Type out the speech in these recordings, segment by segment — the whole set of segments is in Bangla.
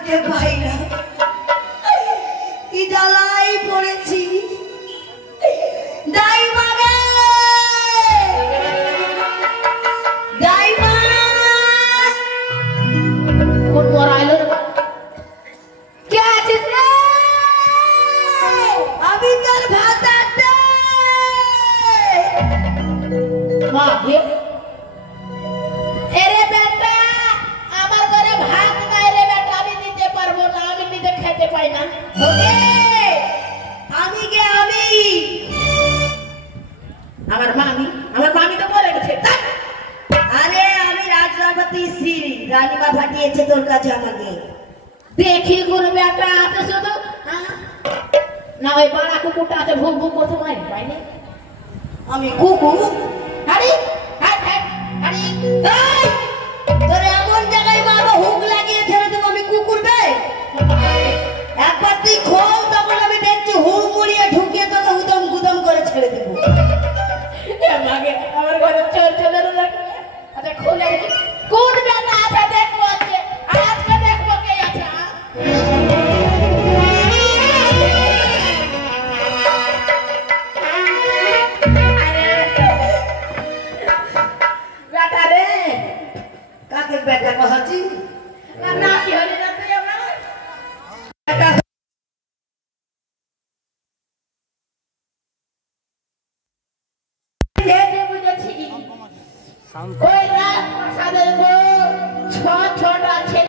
বুঝে পাই না কি জ্বালাই পড়েছি। দাইমা রে দাইমা, কোন মরাইলো কে আছিস রে? আমি তোর ভাতাতে মা হে এরে বেটা, আমার ঘরে ভাত নাই রে বেটা, আমি দিতে পারবো না, আমি নিজে খেতে পাই না। ওকে আমি কে আমি আমার মামি তো মরে গেছে। আরে আমি রাজরাবতী শ্রী রানীমা পাঠিয়েছে তোর কাছে আমাকে। দেখি কোন বেটা আছে শুধু না, ওই পাড়া কুকুরটা আছে ভুক ভুক করতে পাইনি। আমি কুকুর? আরে আরে তোর এমন জায়গায় বাবা হুক লাগিয়ে ছেড়ে দেবো আমি কুকুর বে? একবার তুই খোল, তখন আমি দেখছি হুড় মুড়িয়ে ঢুকিয়ে তোকে উদম গুদম করে ছেড়ে দেবো। মাগে আমার ঘরে চোর চোরের লাগে। আচ্ছা খুলে কোন বেটা আছে দেখবো, আজকে দেখবো কে আছে। বেটা রে, কাকে বেটা কহাছি? না কি হলে না তুই আমার বুঝেছি। ওই রাত প্রসাদের বউ ছটা ছেলে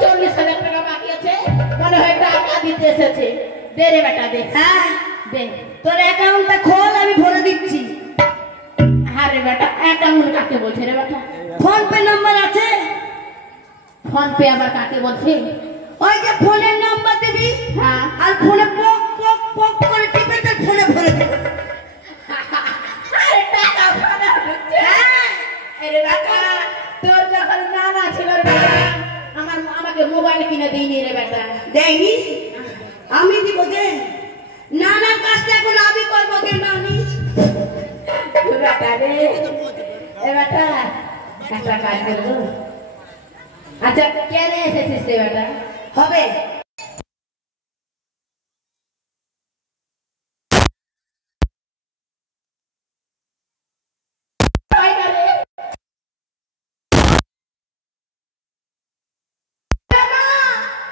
40,000 টাকা বাকি আছে, মনে হয় টাকা দিতে এসেছে। দে রে বেটা দে। হ্যাঁ দে। তোর অ্যাকাউন্টটা খোল, আমি ভরে দিচ্ছি। আরে বেটা অ্যাকাউন্ট কাকে বলছে রে বেটা? ফোন পে নাম্বার আছে? ফোন পে আবার কাকে বলছে? ওই যে ফোনের নাম্বার দিবি, হ্যাঁ আর ফোনে পক পক পক করে টিপে তোর ফোনে ভরে দেবে। আরে টাকা ফোনে ঢুকছে। আরে বেটা তোর যখন নানা ছিল রে বেটা, আমাকে মোবাইল কিনে দিইনি রে বেটা। দেয়নি? আমি দিব যে নানা কাজটা এখন আমি করবো কে নানি? বেটা রে এ বেটা একটা কাজ করবো। আচ্ছা কেন এসেছিস রে বেটা? হবে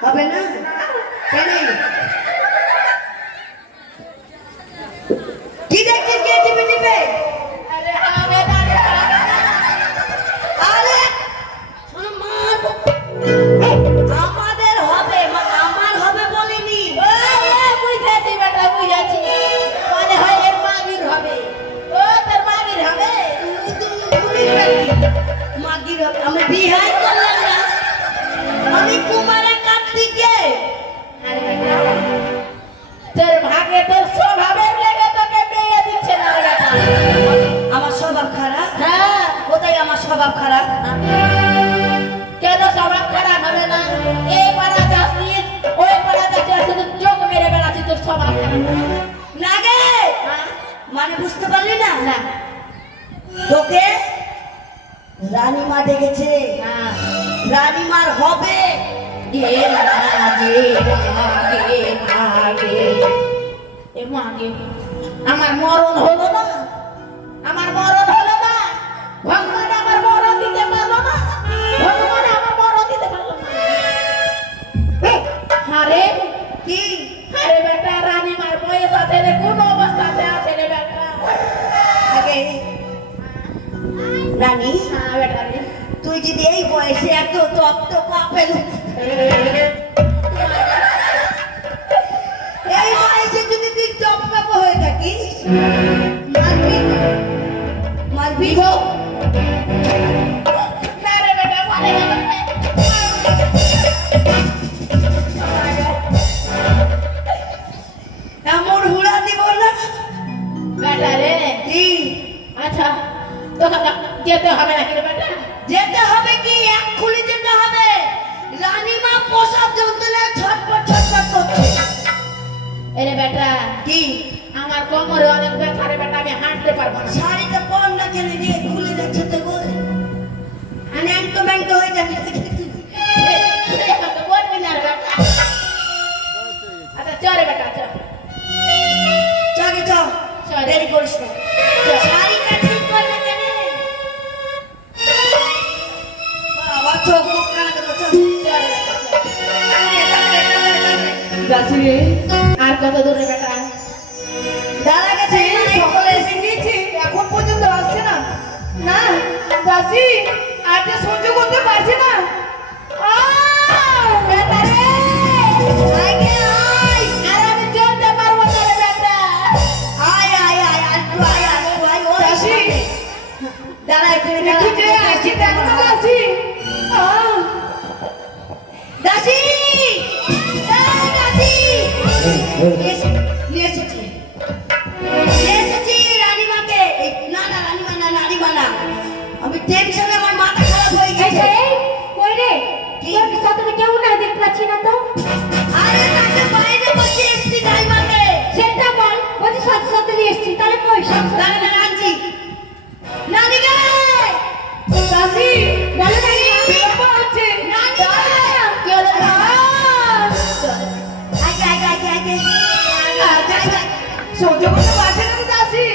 হবে না কেন? কি দেখছিস কে টিপে টিপে? আরে হবে না রে, হবে না। আরে আমাদের হবে, আমার হবে বলিনি। বুঝেছি বেটা বুঝেছি, মনে হয় এর মাগির হবে। ও তোর মাগির হবে? মাগির হবে? আমি বিহাই করলাম না, আমি কুমারে কার্তিকে। আরে বেটা তোর ভাগে তোর স্বভাবের লেগে তোকে বিয়ে দিচ্ছে না রে বেটা। আমার স্বভাব খারাপ? হ্যাঁ কোথায় আমার স্বভাব খারাপ? কেন স্বভাব খারাপ হবে না? এই পাড়া যাচ্ছিস ওই পাড়া যাচ্ছিস, শুধু চোখ মেরে বেড়াচ্ছিস, তোর স্বভাব খারাপ লাগে মানে বুঝতে পারলি না? না। তোকে রানীমা ডেকেছে, হ্যাঁ রানীমার হবে। আমার মরণ হলো না, আমার মরণ হলো না, ভগবান আমার মরণ দিতে পারলো না, ভগবান আমার মরণ দিতে পারলো না। আরে কি? আরে বেটা রানীমার বয়স আছে রে, কোন অবস্থাতে আছে রে বেটা? আগে রানী, হ্যাঁ বেটা রে, তুই যদি এই বয়সে এত তপ্ত পাপের, এই বয়সে যদি তুই টপ পাপ হয়ে থাকিস, মারবি মারবি হোক। না রে বেটা মরে গেল। এমন হুড়া দিব না বেটা রে। কি? আচ্ছা তোকে যেতে হবে নাকি রে বেটা? যেতে হবে কি, এক্ষুনি যেতে হবে। রানীমা প্রসাদ যন্ত্রণায় ছটফট ছটফট করছে। এরে বেটা কি? আমার কোমরে অনেক ব্যথা রে বেটা, আমি হাঁটতে পারবো না। শাড়িটা পর না কেন রে, খুলে যাচ্ছে তো বল। আমি একদম ন্যাংটো হয়ে যাবে বলবি না রে বেটা। আচ্ছা চলে বেটা চল। চলে চ চল। দেরি করিস না শাড়িটা ঠিক করলে কেন বাবা চোখ মুখ কানা করে চল যাচ্ছি রে। আর কত দূরে বেটা? দাঁড়া গেছে সকলে এসে গিয়েছি, এখন পর্যন্ত আসছে না। না চাচি আর যে সহ্য করতে পারছি না। বেটা রে আগে আয় আর আমি চলতে পারবো না রে বেটা। আয় আয় আয় আয় আয় আয় আয় ওই চাচি দাঁড়া একটু একটু যে আসছি দেখো না চাচি। দাসি দাসি নিয়ে এসেছি রানীমাকে না না রানীমা না রানীমা না আমি টেনশনে আমার মাথা খারাপ হয়ে গেছে কই রে তোর সাথে কেউ না দেখতে পাচ্ছি না তো। আরে তাকে বাইরে বসে এসেছি রানীমাকে সেটা বল বলছি সাথে সাথে নিয়ে এসেছি তাহলে কই দাঁড়া না রানছি নানি গে চাচি বলো না বিলম্ব হচ্ছে। নানি কি হলো না? আগে আগে আগে আগে আগে সহ্য করতে পারছে না তো চাচি।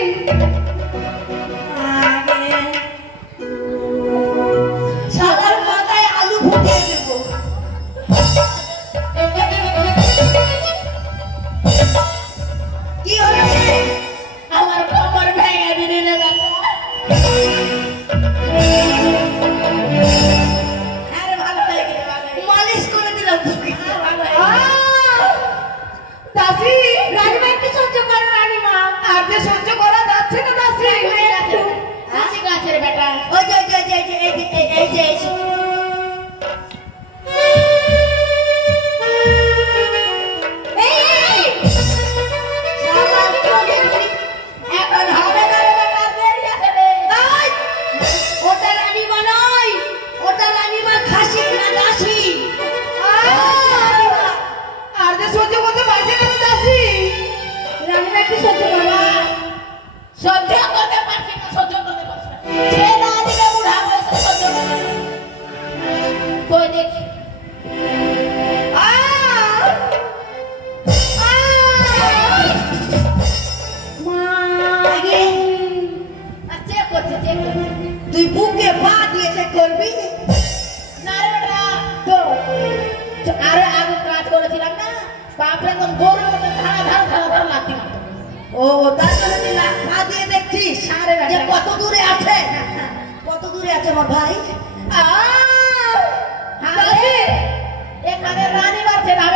সাদার মাথায় আলু ফুটিয়ে দেবো কি হলো আমার কোমর ভেঙে দিলি রে বেটা। আরে ভালো হয়ে গেছে ভালো হয়ে গেছে। মালিশ করে দিলাম তোকে ভালো হয়ে গেছে। চাচি রানীমা একটু সহ্য করো রানীমা। আর যে সহ্য করা যাচ্ছে না চাচি। ঠিক আছে রে বেটা। ওই যে এই যে এই যে এই যে এই যে এখন হবে না রে বেটা, দেরি আছে রে। ওটা রানীমা নয় ওটা রানীমা খাসি না দাসি আর যে সহ্য করতে পারছে না তো চাচি। রানীমা একটু সহ্য করো। সহ্য করতে পারছি না, সহ্য করতে পারছি না। সে না দিলে বুড়া বয়সে সহ্য করতে পারছি না। কই দেখি। আগে চেক করছে, চেক করছে। তুই বুকে পা দিয়েছে করবি না রে বেটা, তো আরে আগে কাজ করেছিলাম না, বাপরে একদম গরুর মতো ধারা লাগতে পারতো। ও তার জন্য তুই নাক পা দিয়ে দেখছিস আরে বেটা। যে কত দূরে আছে কত দূরে আছে আমার ভাই আরে এখানে রানী বাড়ছে না,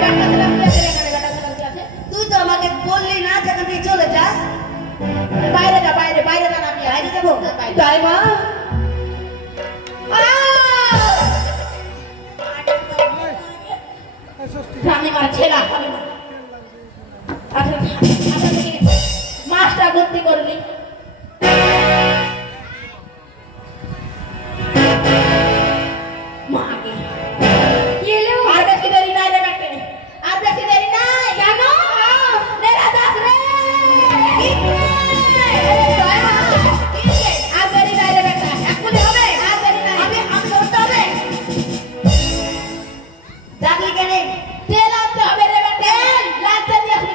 বেটা ছেলে কি আছে এখানে, বেটা ছেলে কি আছে? তুই তো আমাকে বললি না যেখান থেকে চলে যা বাইরে যা, বাইরে বাইরে যা, আমি বাইরে যাবো বাইরে। তাই মা রানী মারছে না। আচ্ছা মাছটা ভর্তি করলি। মাকে কি এলো? আর বেশি দেরি নাই রে বেটে, আর বেশি দেরি নাই। কেন? নেরা দাস রে, আর দেরি নাই রে বেটা, এক্ষুনি হবে, আর দেরি নাই। আমি ধরতে হবে ডাকলি কেন তেল আনতে হবে রে বেটে, লাল তেল দিয়ে আসবি।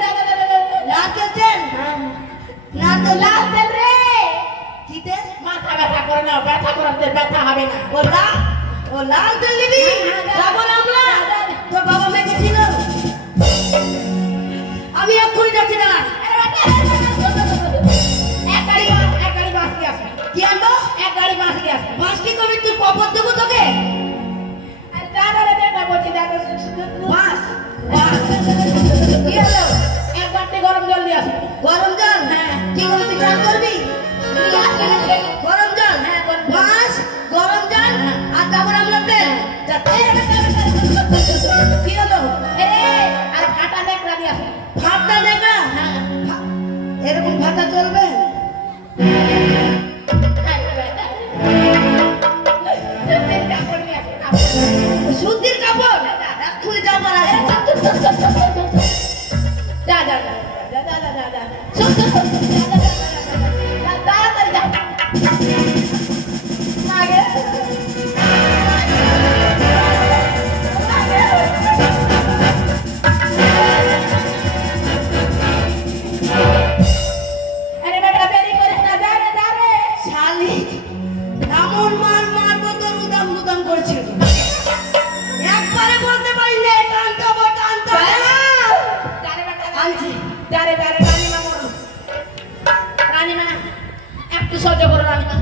নারকেল তেল নারকেল লাল তেল রে, কি তেল মাথা ব্যথা করে না, ব্যথা করাতে ব্যথা হবে না। ও লাল তেল নিবি যাবো না আমরা তোর বাবা মেখেছিল আমি এক্ষুনি যাচ্ছি না এক গাড়ি বাস দিয়ে আসবি, কি আনবো এক গাড়ি বাস দিয়ে আসবি। বাস কি করবি তুই কবর দেবো তোকে দাদা রে বেটা বলছি, দাদা বাস কি হলো এক বাটি গরম জল দিয়ে আসবি। গরম জল হ্যাঁ। কি করবি তুই চান করবি গরম জল হ্যাঁ, গরম জল। বাস গরম জল আর তারপর আমরা তেল যাচ্ছে কি হলো আর ফাটা নেকড়া দিয়ে আসবি। ভাতটা দেখা হ্যাঁ এরকম ভাতা চলবে সুতির কাপড় এক্ষুনি যাবো না তাড়াতাড়ি গুদম করে ছেড়ে দেবো। একবারে বলতে পারলে টানতে হবে, টানতে হবে। আনছি। রানীমা একটু সহ্য করো রানীমা।